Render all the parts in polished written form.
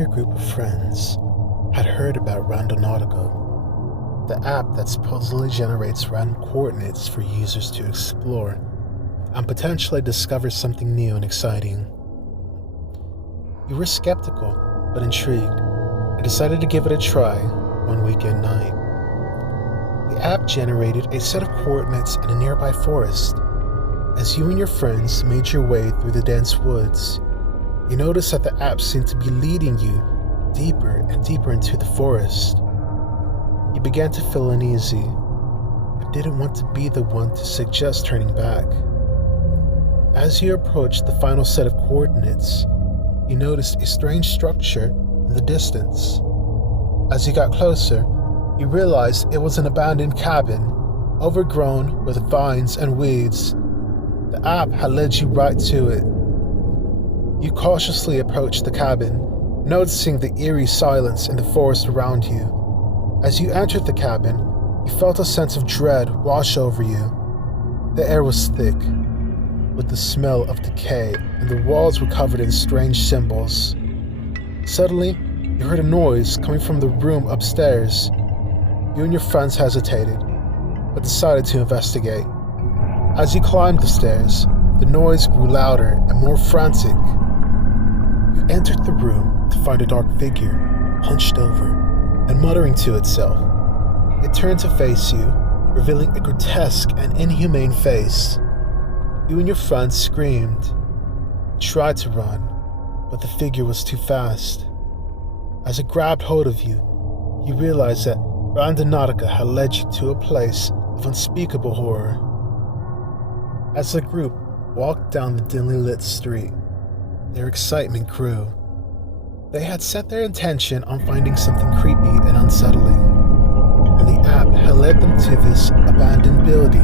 your group of friends had heard about Randonautica, the app that supposedly generates random coordinates for users to explore and potentially discover something new and exciting. You were skeptical but intrigued and decided to give it a try one weekend night. The app generated a set of coordinates in a nearby forest. As you and your friends made your way through the dense woods, you noticed that the app seemed to be leading you deeper and deeper into the forest. You began to feel uneasy, but didn't want to be the one to suggest turning back. As you approached the final set of coordinates, you noticed a strange structure in the distance. As you got closer, you realized it was an abandoned cabin, overgrown with vines and weeds. The app had led you right to it. You cautiously approached the cabin, noticing the eerie silence in the forest around you. As you entered the cabin, you felt a sense of dread wash over you. The air was thick, with the smell of decay, and the walls were covered in strange symbols. Suddenly, you heard a noise coming from the room upstairs. You and your friends hesitated, but decided to investigate. As you climbed the stairs, the noise grew louder and more frantic. You entered the room to find a dark figure, hunched over and muttering to itself. It turned to face you, revealing a grotesque and inhumane face. You and your friends screamed, tried to run, but the figure was too fast. As it grabbed hold of you, you realized that Randonautica had led you to a place of unspeakable horror. As the group walked down the dimly lit street, their excitement grew. They had set their intention on finding something creepy and unsettling, and the app had led them to this abandoned building.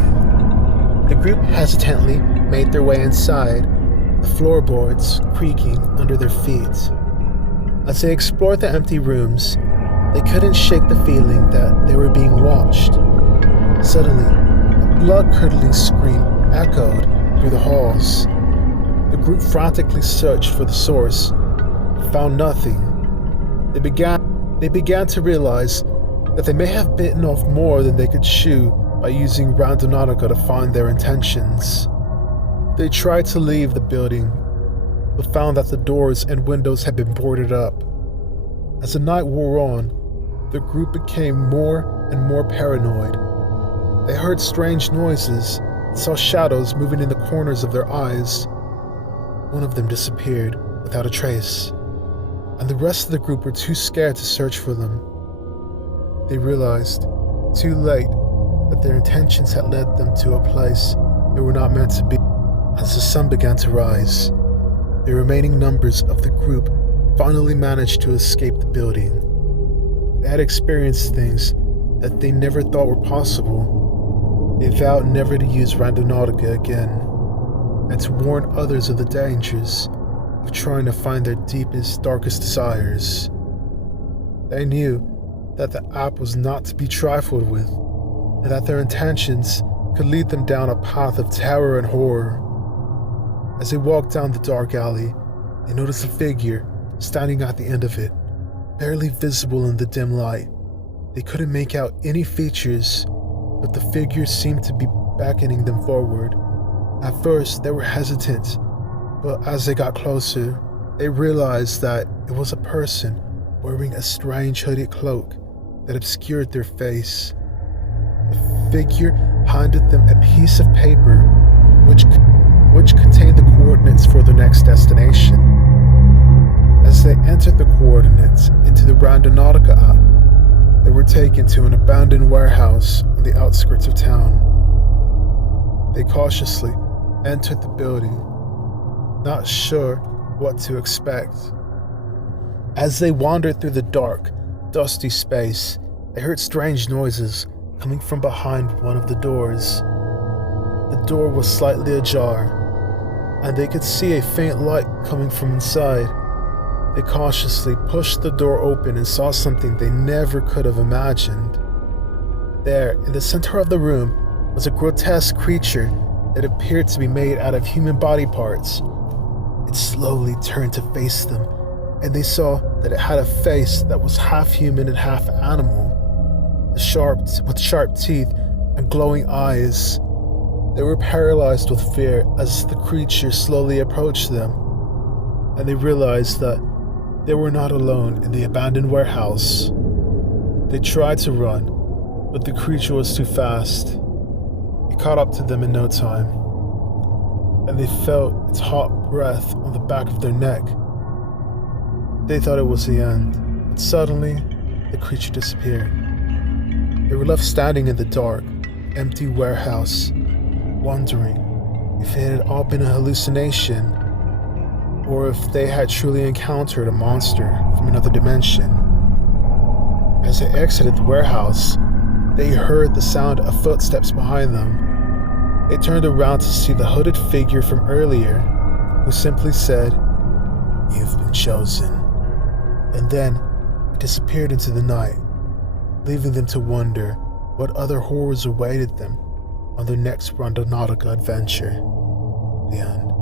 The group hesitantly made their way inside, the floorboards creaking under their feet. As they explored the empty rooms, they couldn't shake the feeling that they were being watched. Suddenly, a blood-curdling scream echoed through the halls. The group frantically searched for the source, but found nothing. They began to realize that they may have bitten off more than they could chew by using Randonautica to find their intentions. They tried to leave the building, but found that the doors and windows had been boarded up. As the night wore on, the group became more and more paranoid. They heard strange noises and saw shadows moving in the corners of their eyes. One of them disappeared without a trace, and the rest of the group were too scared to search for them. They realized, too late, that their intentions had led them to a place they were not meant to be. As the sun began to rise, the remaining members of the group finally managed to escape the building. They had experienced things that they never thought were possible. They vowed never to use Randonautica again, and to warn others of the dangers of trying to find their deepest, darkest desires. They knew that the app was not to be trifled with, and that their intentions could lead them down a path of terror and horror. As they walked down the dark alley, they noticed a figure standing at the end of it, barely visible in the dim light. They couldn't make out any features, but the figure seemed to be beckoning them forward. At first, they were hesitant, but as they got closer, they realized that it was a person wearing a strange hooded cloak that obscured their face. The figure handed them a piece of paper which contained the coordinates for their next destination. As they entered the coordinates into the Randonautica app, they were taken to an abandoned warehouse on the outskirts of town. They cautiously entered the building, not sure what to expect. As they wandered through the dark, dusty space, they heard strange noises coming from behind one of the doors. The door was slightly ajar, and they could see a faint light coming from inside. They cautiously pushed the door open and saw something they never could have imagined. There, in the center of the room, was a grotesque creature that appeared to be made out of human body parts. It slowly turned to face them, and they saw that it had a face that was half human and half animal, with sharp teeth and glowing eyes. They were paralyzed with fear as the creature slowly approached them, and they realized that they were not alone in the abandoned warehouse. They tried to run, but the creature was too fast. It caught up to them in no time, and they felt its hot breath on the back of their neck. They thought it was the end, but suddenly, the creature disappeared. They were left standing in the dark, empty warehouse, wondering if it had all been a hallucination or if they had truly encountered a monster from another dimension. As they exited the warehouse, they heard the sound of footsteps behind them. They turned around to see the hooded figure from earlier, who simply said, "You've been chosen." And then it disappeared into the night, leaving them to wonder what other horrors awaited them on their next Randonautica adventure. The end.